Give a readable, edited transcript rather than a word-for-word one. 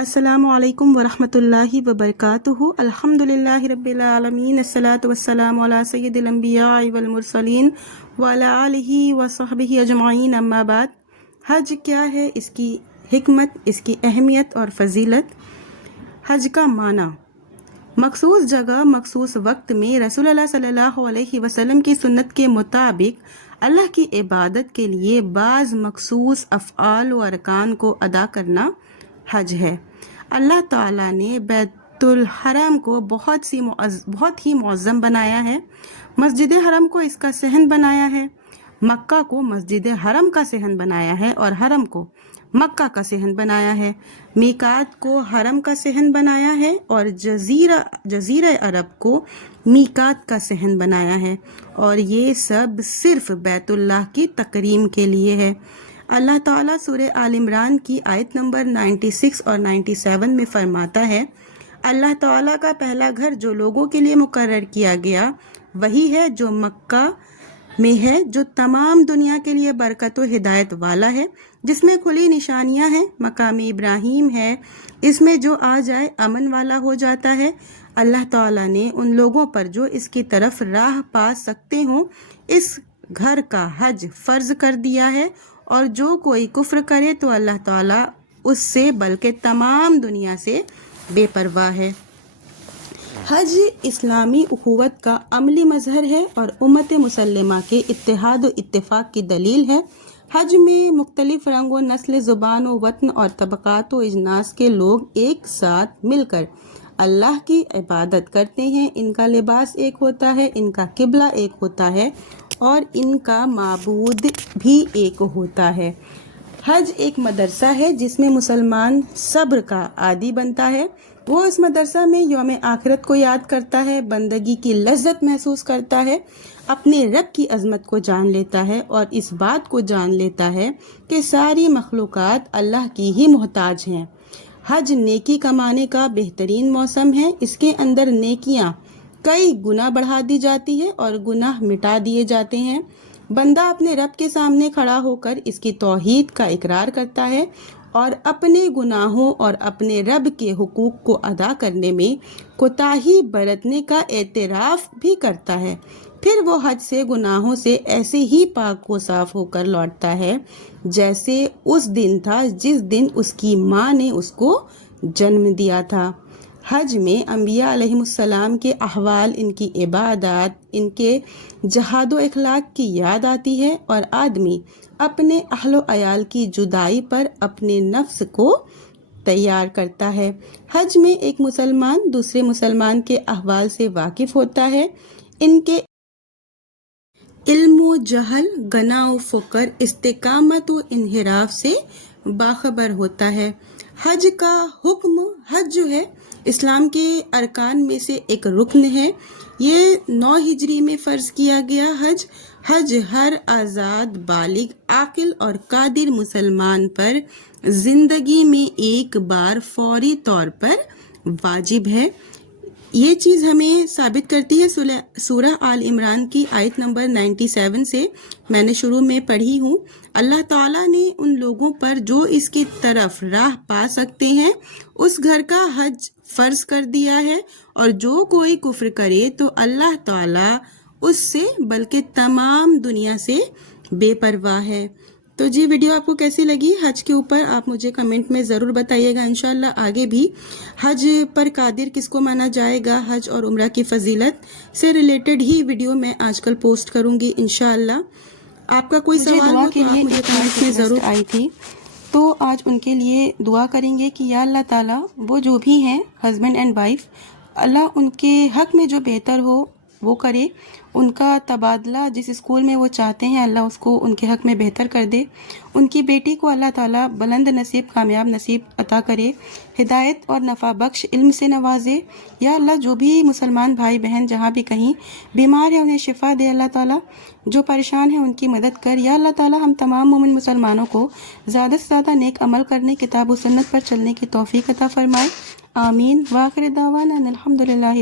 السلام علیکم ورحمۃ اللہ وبرکاتہ۔ الحمدللہ رب العالمین، الصلاۃ والسلام علی سید الانبیاء والمرسلین وعلی آلہ وصحبہ اجمعین، اما بعد۔ حج کیا ہے، اس کی حکمت، اس کی اہمیت اور فضیلت۔ حج کا معنی: مخصوص جگہ مخصوص وقت میں رسول اللہ صلی اللہ علیہ وسلم کی سنت کے مطابق اللہ کی عبادت کے لیے بعض مخصوص افعال و ارکان کو ادا کرنا حج ہے۔ اللہ تعالیٰ نے بیت الحرم کو بہت ہی معظم بنایا ہے۔ مسجد حرم کو اس کا صحن بنایا ہے، مکہ کو مسجد حرم کا صحن بنایا ہے اور حرم کو مکہ کا صحن بنایا ہے۔ میقات کو حرم کا صحن بنایا ہے اور جزیرہ عرب کو میقات کا صحن بنایا ہے، اور یہ سب صرف بیت اللہ کی تکریم کے لیے ہے۔ اللہ تعالیٰ سورہ آل عمران کی آیت نمبر 96 اور 97 میں فرماتا ہے، اللہ تعالیٰ کا پہلا گھر جو لوگوں کے لیے مقرر کیا گیا وہی ہے جو مکہ میں ہے، جو تمام دنیا کے لیے برکت و ہدایت والا ہے، جس میں کھلی نشانیاں ہیں۔ مقام ابراہیم ہے، اس میں جو آ جائے امن والا ہو جاتا ہے۔ اللہ تعالیٰ نے ان لوگوں پر جو اس کی طرف راہ پا سکتے ہوں اس گھر کا حج فرض کر دیا ہے، اور جو کوئی کفر کرے تو اللہ تعالیٰ اس سے بلکہ تمام دنیا سے بے پرواہ ہے۔ حج اسلامی اخوت کا عملی مظہر ہے اور امت مسلمہ کے اتحاد و اتفاق کی دلیل ہے۔ حج میں مختلف رنگ و نسل، زبان و وطن اور طبقات و اجناس کے لوگ ایک ساتھ مل کر اللہ کی عبادت کرتے ہیں۔ ان کا لباس ایک ہوتا ہے، ان کا قبلہ ایک ہوتا ہے اور ان کا معبود بھی ایک ہوتا ہے۔ حج ایک مدرسہ ہے جس میں مسلمان صبر کا عادی بنتا ہے۔ وہ اس مدرسہ میں یوم آخرت کو یاد کرتا ہے، بندگی کی لذت محسوس کرتا ہے، اپنے رب کی عظمت کو جان لیتا ہے اور اس بات کو جان لیتا ہے کہ ساری مخلوقات اللہ کی ہی محتاج ہیں۔ حج نیکی کمانے کا بہترین موسم ہے۔ اس کے اندر نیکیاں کئی گنا بڑھا دی جاتی ہے اور گناہ مٹا دیے جاتے ہیں۔ بندہ اپنے رب کے سامنے کھڑا ہو کر اس کی توحید کا اقرار کرتا ہے اور اپنے گناہوں اور اپنے رب کے حقوق کو ادا کرنے میں کوتاہی برتنے کا اعتراف بھی کرتا ہے۔ پھر وہ حج سے گناہوں سے ایسے ہی پاک و صاف ہو کر لوٹتا ہے جیسے اس دن تھا جس دن اس کی ماں نے اس کو جنم دیا تھا۔ حج میں انبیاء علیہ السلام کے احوال، ان کی عبادات، ان کے جہاد و اخلاق کی یاد آتی ہے اور آدمی اپنے اہل و عیال کی جدائی پر اپنے نفس کو تیار کرتا ہے۔ حج میں ایک مسلمان دوسرے مسلمان کے احوال سے واقف ہوتا ہے، ان کے علم و جہل، غنا و فقر، استقامت و انحراف سے باخبر ہوتا ہے۔ حج کا حکم: حج جو ہے اسلام کے ارکان میں سے ایک رکن ہے۔ یہ 9 ہجری میں فرض کیا گیا۔ حج ہر آزاد، بالغ، عاقل اور قادر مسلمان پر زندگی میں ایک بار فوری طور پر واجب ہے۔ یہ چیز ہمیں ثابت کرتی ہے سورہ آل عمران کی آیت نمبر 97 سے، میں نے شروع میں پڑھی ہوں۔ اللہ تعالیٰ نے ان لوگوں پر جو اس کی طرف راہ پا سکتے ہیں اس گھر کا حج فرض کر دیا ہے، اور جو کوئی کفر کرے تو اللہ تعالیٰ اس سے بلکہ تمام دنیا سے بے پرواہ ہے۔ تو جی، ویڈیو آپ کو کیسی لگی حج کے اوپر آپ مجھے کمنٹ میں ضرور بتائیے گا۔ انشاءاللہ آگے بھی حج پر قادر کس کو مانا جائے گا، حج اور عمرہ کی فضیلت سے ریلیٹڈ ہی ویڈیو میں آج کل پوسٹ کروں گی انشاءاللہ۔ آپ کا کوئی سوال ہو تو آپ مجھے کمنٹ میں ضرور آئی تھی، تو آج ان کے لیے دعا کریں گے کہ یا اللہ تعالیٰ وہ جو بھی ہیں ہسبینڈ اینڈ وائف، اللہ ان کے حق میں جو بہتر ہو وہ کرے، ان کا تبادلہ جس اسکول میں وہ چاہتے ہیں اللہ اس کو ان کے حق میں بہتر کر دے، ان کی بیٹی کو اللہ تعالیٰ بلند نصیب، کامیاب نصیب عطا کرے، ہدایت اور نفع بخش علم سے نوازے۔ یا اللہ جو بھی مسلمان بھائی بہن جہاں بھی کہیں بیمار ہیں انہیں شفا دے اللہ تعالیٰ، جو پریشان ہیں ان کی مدد کر۔ یا اللہ تعالیٰ ہم تمام مومن مسلمانوں کو زیادہ سے زیادہ نیک عمل کرنے، کتاب و سنت پر چلنے کی توفیق عطا فرمائے، آمین۔ وآخر دعوانا الحمدللہ۔